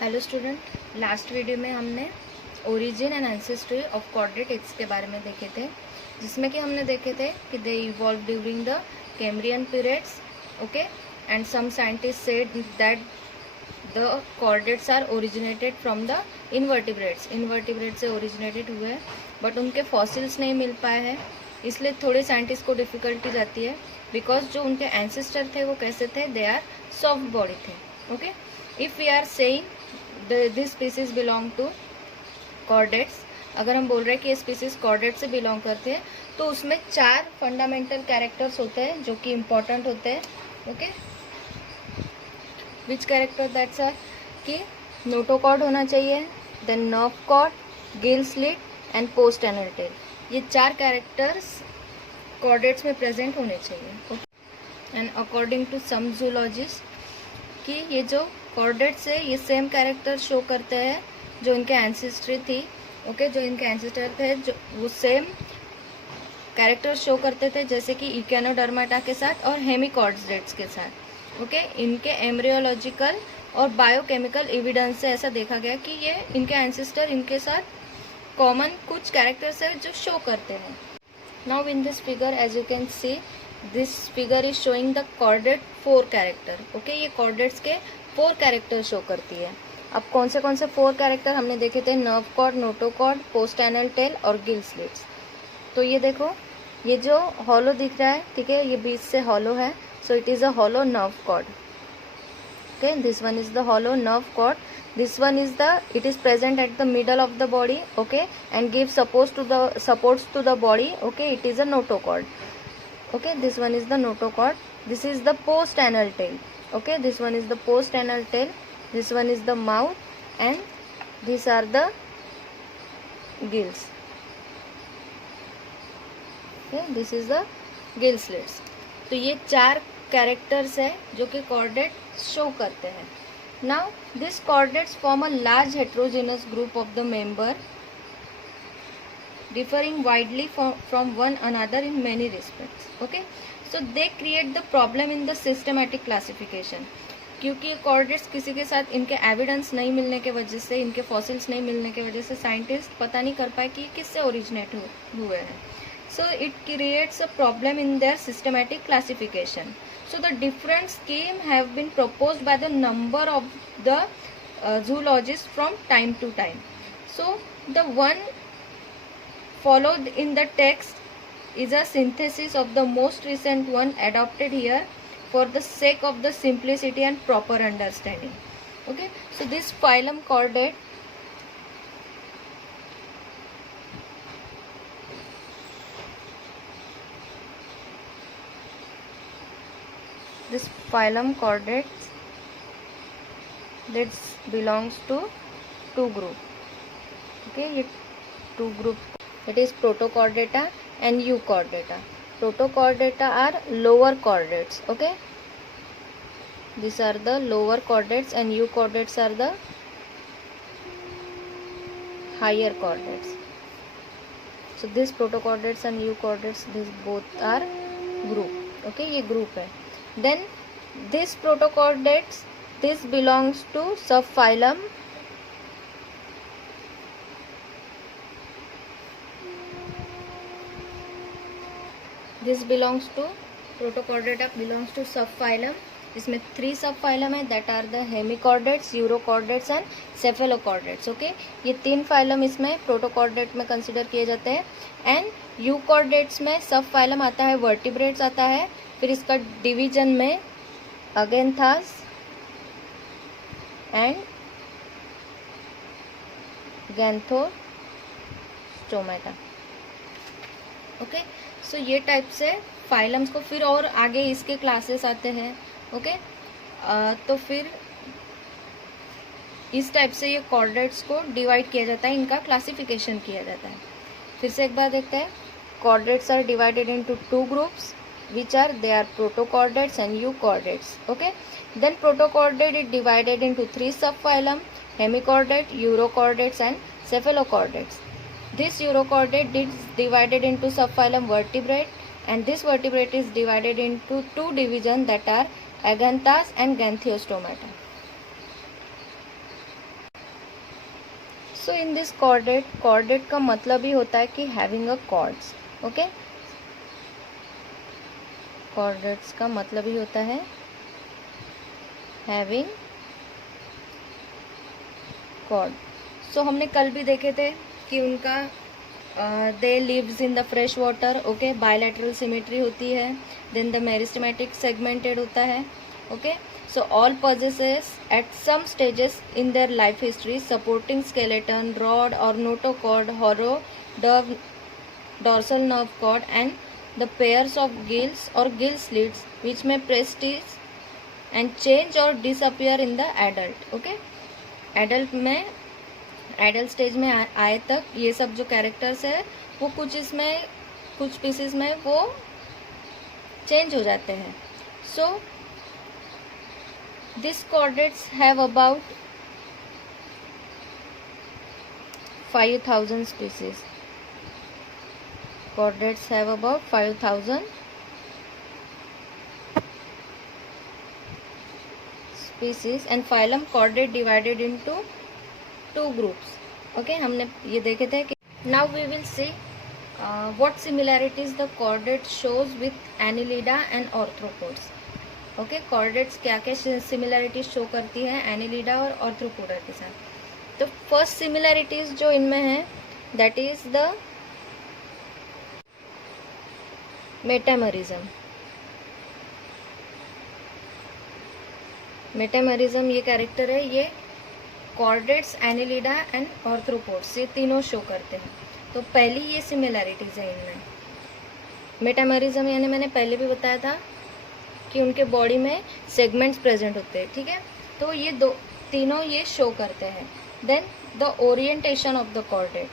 Hello student, last video में हमने origin and ancestry of chordate eggs के बारे में देखे थे, जिसमें कि हमने देखे थे कि they evolve during the Cambrian periods, okay, and some scientist said that the chordates are originated from the invertebrates से ओरिजिनेटेड हुए हैं, बट उनके फॉसिल्स नहीं मिल पाए हैं, इसलिए थोड़े साइंटिस्ट को डिफिकल्टी जाती है, बिकॉज जो उनके एंसेस्टर थे वो कैसे थे, दे आर सॉफ्ट बॉडी थे, okay. If we are saying this species belong to chordates, अगर हम बोल रहे हैं कि ये स्पीसीज कॉर्डेट से बिलोंग करते हैं, तो उसमें 4 फंडामेंटल कैरेक्टर्स होते हैं जो कि इम्पोर्टेंट होते हैं, okay. Which character that's are कि नोटोकॉर्ड होना चाहिए, then nerve cord, gill slit and post anal tail. ये 4 कैरेक्टर्स कॉर्डेट्स में प्रेजेंट होने चाहिए, okay. And according to some zoologist कि ये जो कॉर्डेट्स है ये सेम कैरेक्टर शो करते हैं जो इनके एंसेस्ट्री थी, ओके, जो इनके एंसेस्टर थे जो वो सेम कैरेक्टर शो करते थे जैसे कि इकेनोडर्माटा के साथ और हेमिकॉर्डेट्स के साथ, ओके। इनके एम्ब्रियोलॉजिकल और बायोकेमिकल एविडेंस से ऐसा देखा गया कि ये इनके एंसेस्टर इनके साथ कॉमन कुछ कैरेक्टर्स है जो शो करते हैं। Now in this figure as you can see, this figure is showing the chordate 4 character, okay. ये कॉर्डेट्स के 4 कैरेक्टर शो करती है। अब कौन से 4 कैरेक्टर हमने देखे थे, nerve cord, notochord, post anal tail और गिल स्लिट्स। तो ये देखो, ये जो हॉलो दिख रहा है, ठीक है, ये बीच से हॉलो है, so it is a hollow nerve cord, okay. This one is the hollow nerve cord, this one is the, it is present at the middle of the body, okay, and gives supports to the body, okay. It is a notochord, okay. This one is the notochord. This is the post anal tail, okay. This one is the post anal tail. This one is the mouth, and these are the gills, okay. This is the gill slits. तो ये 4 characters है जो कि chordate show करते हैं. Now these chordates form a large heterogeneous group of the member, differing widely from one another in many respects, okay. So they create the problem in the systematic classification. क्योंकि chordates किसी के साथ इनके evidence नहीं मिलने के वजह से, इनके फॉसिल्स नहीं मिलने की वजह से साइंटिस्ट पता नहीं कर पाए कि किससे ओरिजिनेट हुए हैं. So it creates a problem in their systematic classification. So the different scheme have been proposed by the number of the zoologists from time to time. So the one followed in the text is a synthesis of the most recent one adopted here for the sake of the simplicity and proper understanding. Okay, so this phylum chordate, this phylum chordates, that belongs to 2 group, okay. ये 2 group, it is Protochordata and Euchordata. Protochordata are lower chordates, okay. These are the lower chordates and Euchordates are the higher chordates. So these Protochordates and Euchordates, these both are group, okay. ये group है. Then this Protochordates, this belongs to subphylum Protochordata belongs to subphylum. इसमें 3 subphylum है, that are the hemichordates, urochordates and cephalochordates, okay. ये 3 phylum इसमें protochordate में consider किए जाते हैं. एंड यूकॉर्डेट्स में सबफाइलम आता है, वर्टिब्रेट्स आता है, फिर इसका डिवीजन में अगेंथास एंड गैंथोस्टोमेटा, ओके. सो ये टाइप से फाइलम्स को, फिर और आगे इसके क्लासेस आते हैं, ओके. तो फिर इस टाइप से ये कॉर्डेट्स को डिवाइड किया जाता है, इनका क्लासिफिकेशन किया जाता है. फिर से एक बार देखते हैं. Chordates are divided into 2 groups which are, they are protochordates and euchordates, okay. Then protochordate is divided into 3 subphylum, hemichordate, urochordates and cephalochordates. This urochordate is divided into subphylum vertebrate, and this vertebrate is divided into 2 divisions, that are aganthas and ganthiostomata. So in this chordate, chordate का मतलब ही होता है कि having a chords. Okay, chordates का मतलब ही होता है हैविंग कॉर्ड. सो हमने कल भी देखे थे कि उनका they lives in the fresh water. Okay, bilateral symmetry होती है. देन द मेरिस्टेमेटिक सेगमेंटेड होता है. Okay, so all possesses at some stages in their life history supporting skeleton, rod or notochord, harrow, dorsal nerve cord and the pairs of gills or gill slits which may prestige and change or disappear in the adult. Okay, adult में adult stage में आए तक ये सब जो characters है वो कुछ इसमें कुछ पीसेस में वो चेंज हो जाते हैं. सो these chordates have about 5,000 species. Chordates have about 5,000 species and phylum chordate divided into 2 groups. Okay, हमने ये देखे थे कि now we will see what similarities the chordate shows with Annelida and arthropods. Okay, chordates क्या क्या similarities show करती है Annelida और आर्थ्रोपोडा के साथ. तो फर्स्ट सिमिलैरिटीज जो इनमें है that is the metamerism. Metamerism ये कैरेक्टर है, ये कॉर्डेट्स, एनिलिडा एंड आर्थ्रोपोड्स ये तीनों शो करते हैं. तो पहली ये सिमिलैरिटीज है इनमें. मेटामरिज्म यानी मैंने पहले भी बताया था कि उनके बॉडी में सेगमेंट्स प्रेजेंट होते हैं. ठीक है, तो ये तीनों ये शो करते हैं. Then the orientation of the chordate.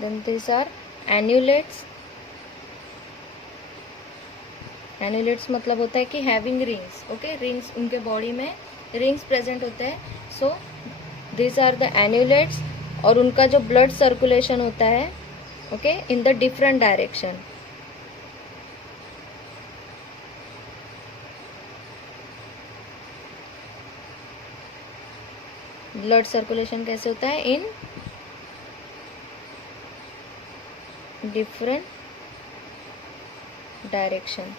Then this are annulates. Annulates मतलब होता है कि हैविंग रिंग्स. ओके, रिंग्स उनके बॉडी में रिंग्स प्रेजेंट होते हैं. So this are the annulates. और उनका जो ब्लड सर्कुलेशन होता है okay in the different direction. Blood circulation कैसे होता है in different direction.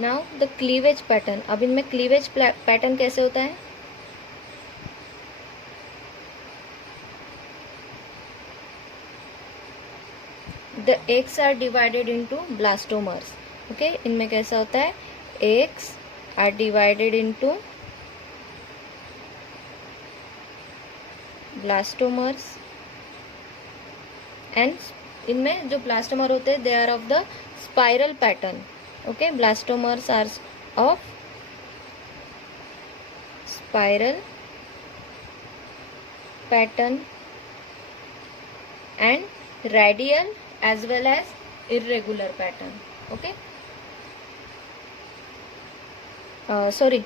Now the cleavage pattern. अब इनमें क्लीवेज पैटर्न कैसे होता है. The eggs are divided into blastomeres. Okay, इनमें कैसा होता है eggs are divided into blastomeres and इनमें जो ब्लास्टोमर होते हैं they are of the spiral pattern. Okay, blastomers are of spiral pattern and radial as well as irregular pattern. Okay, sorry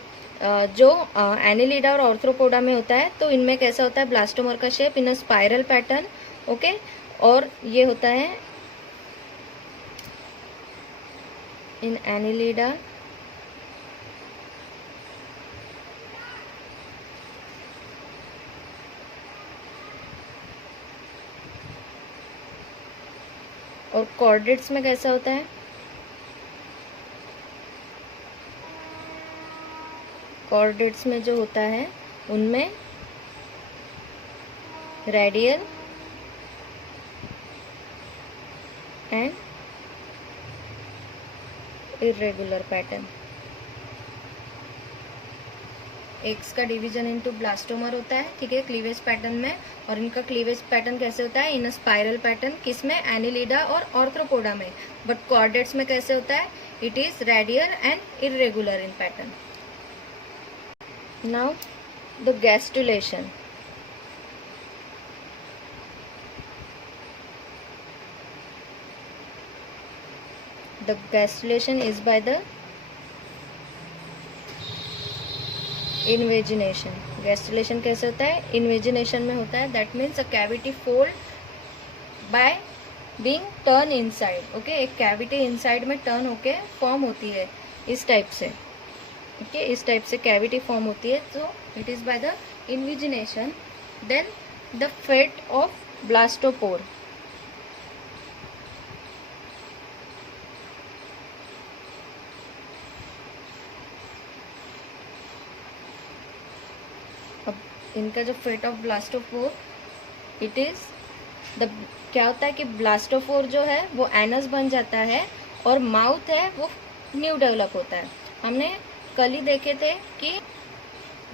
जो Annelida और आर्थ्रोपोडा में होता है तो इनमें कैसा होता है ब्लास्टोमर का shape in a spiral pattern. Okay, और ये होता है in Annelida और कॉर्डेट्स में कैसा होता है. कॉर्डेट्स में जो होता है उनमें radial and irregular pattern. Eggs का डिवीजन इनटू ब्लास्टोमर होता है. ठीक है, क्लीवेज पैटर्न में. और इनका क्लीवेज पैटर्न कैसे होता है इन अ स्पाइरल पैटर्न. किसमें एनिलिडा और आर्थ्रोपोडा में. बट कॉर्डेट्स में कैसे होता है it is radial and irregular in pattern. Now the gastrulation. The gastrulation is by the invagination. Gastrulation कैसे होता है? इन्वेजिनेशन में होता है. That means a cavity fold by being turn inside. Okay, एक कैविटी इनसाइड में टर्न होके form होती है इस टाइप से. ओके, इस टाइप से कैविटी फॉर्म होती है. तो it is by the invagination. Then the fate of blastopore. अब इनका जो fate of blastopore, it is the, क्या होता है कि ब्लास्टोपोर जो है वो एनस बन जाता है और माउथ है वो न्यू डेवलप होता है. हमने कल ही देखे थे कि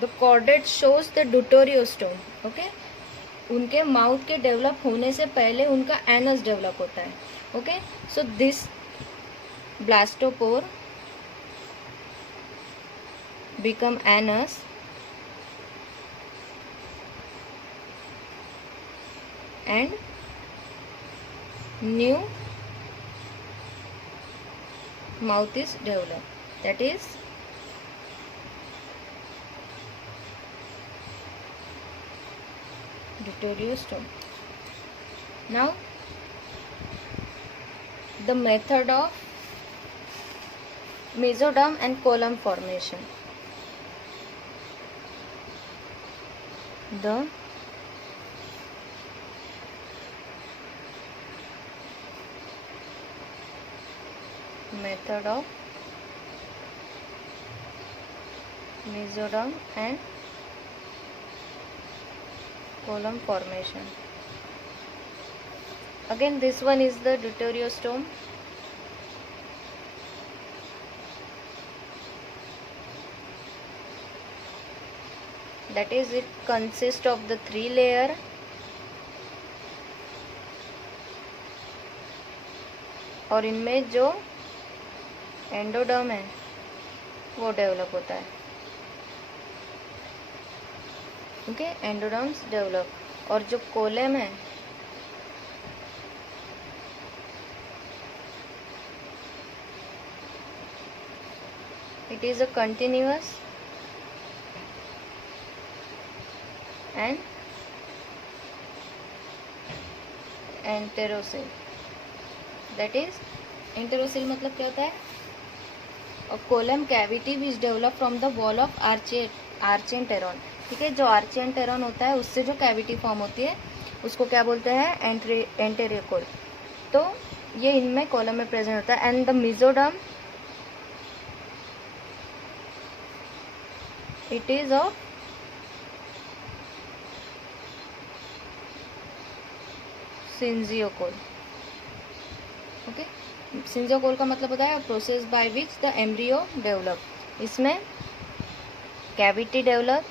the chordate shows the deuterostome. Okay, उनके माउथ के डेवलप होने से पहले उनका एनस डेवलप होता है. Okay, so this blastopore become anus and new mouth is developed. That is deuteriostome. Now the method of mesoderm and column formation. The method of mesoderm and column formation. Again, this one is the deuteriostome. That is, it consists of the 3 layer. और इनमें जो endoderm है वो develop होता है. Okay, endoderms develop. और जो coelom है it is a continuous and enterocoel. That is, enterocoel मतलब क्या होता है? A column cavity which develop from the wall of archenteron. ठीक है, जो आर्चेंटेरॉन होता है उससे जो कैविटी फॉर्म होती है उसको क्या बोलते हैं? एंटेरियोकोल. तो ये इनमें कॉलम में प्रेजेंट होता है. And the mesoderm, it is of schizocoel. Okay, schizocoel का मतलब होता है process by which the embryo develop. इसमें cavity develop,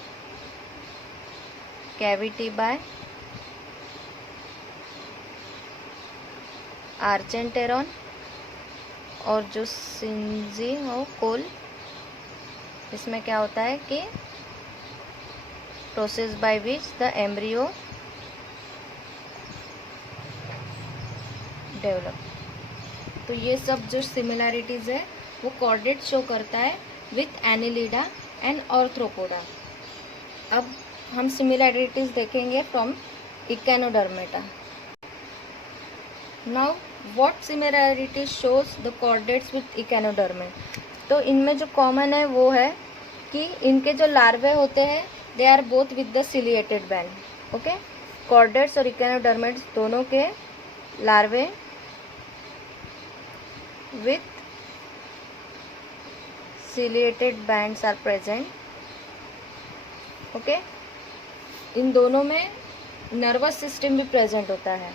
cavity by archenteron, और जो सिंजियोकोल इसमें क्या होता है कि process by which the embryo develop. तो ये सब जो सिमिलैरिटीज है वो कॉर्डेट शो करता है विथ एनिलिडा एंड आर्थ्रोपोडा. अब हम सिमिलैरिटीज देखेंगे from echinodermata. Now what similarities shows the chordates with echinoderm. तो इनमें जो कॉमन है वो है कि इनके जो लार्वे होते हैं they are both with the ciliated band. Okay, chordates और इकेनोडर्मेट्स दोनों के larvae with ciliated bands are present. Okay, इन दोनों में नर्वस सिस्टम भी प्रेजेंट होता है,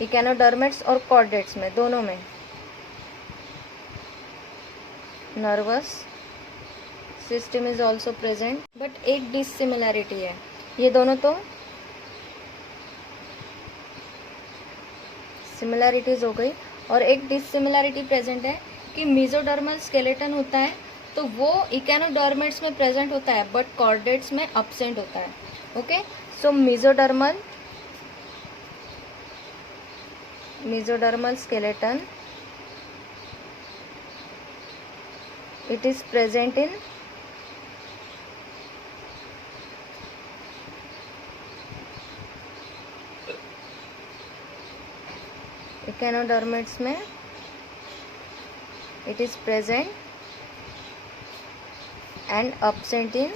इकेनोडर्मेट्स और कॉर्डेट्स में, दोनों में nervous system is also present. But एक डिसिमिलैरिटी है, ये दोनों तो सिमिलैरिटीज हो गई, और एक डिसिमिलैरिटी प्रेजेंट है कि मेसोडर्मल स्केलेटन होता है तो वो इकेनोडर्मेट्स में प्रेजेंट होता है बट कॉर्डेट्स में अब्सेंट होता है. Okay, so mesodermal skeleton, it is present in इकेनोडर्मिड्स में it is present and absent in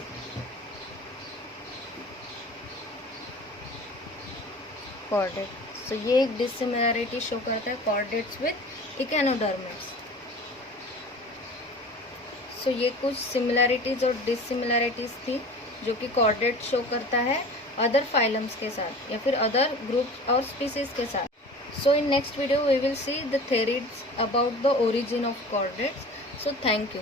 chordates. So ये एक डिसिमिलरिटी शो करता है chordates with इकेनोडर्मिड्स. सो ये कुछ सिमिलैरिटीज और डिसिमिलैरिटीज थी जो कि chordates शो करता है अदर फाइलम्स के साथ या फिर अदर ग्रुप और स्पीसीज के साथ. So in next video we will see the theories about the origin of chordates. So thank you.